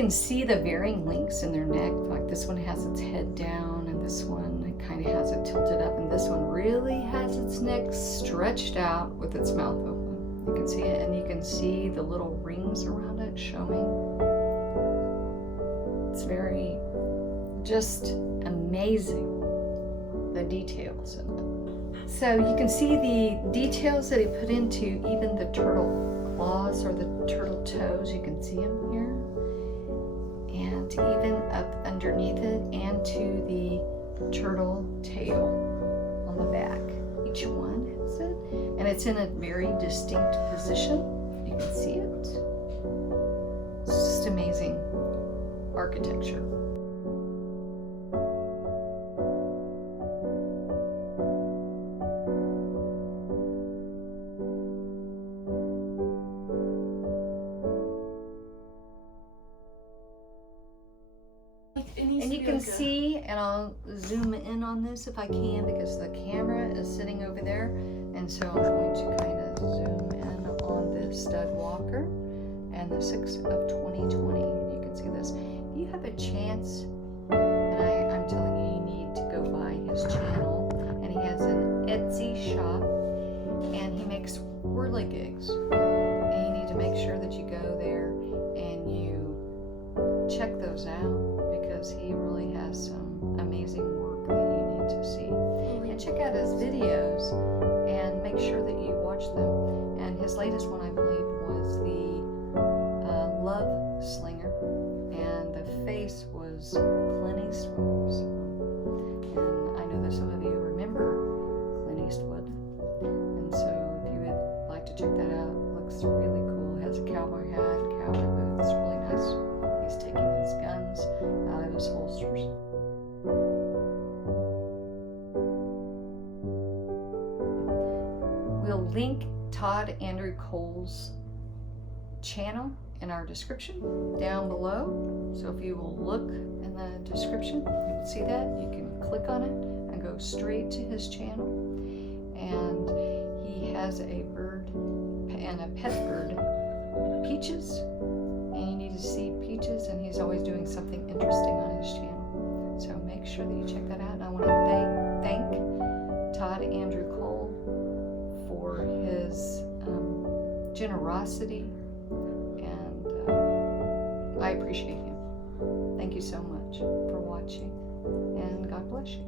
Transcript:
can see the varying lengths in their neck. Like this one has its head down, and this one kind of has it tilted up, and this one really has its neck stretched out with its mouth open. You can see it, and you can see the little rings around it showing. It's very just amazing, the details in it. So you can see the details that he put into even the turtle claws or the turtle toes. You can see them here, and even up underneath it, and to the turtle tail on the back. Each one has it, and it's in a very distinct position. You can see it. It's just amazing architecture. And you can see, and I'll zoom in on this if I can because the camera is sitting over there, and so I'm going to kind of zoom in on this stud walker and the 6th of 2020. You can see this. If you have a chance, and I'm telling you, you need to go by his channel, and he has an Etsy shop, and he makes whirly gigs, and you need to make sure that you go there and you check those out, because he really has some amazing work that you need to see. And check out his videos and make sure that you watch them. And his latest one, I believe, was the Love Slinger, and the face was Clint Eastwood. And I know that some of you remember Clint Eastwood, and so if you would like to check that out, it looks really cool. It has a cowboy hat, cowboy boots, really nice. He's taking his guns out of his holsters. We'll link Todd Andrew Cole's channel in our description down below. So if you will look in the description, you will see that. You can click on it and go straight to his channel. And he has a bird and a pet bird, Peaches. And you need to see Peaches, and he's always doing something interesting on his channel. So make sure that you check that out. And I want to thank Todd Andrew Cole for his generosity, and I appreciate him. Thank you so much for watching, and God bless you.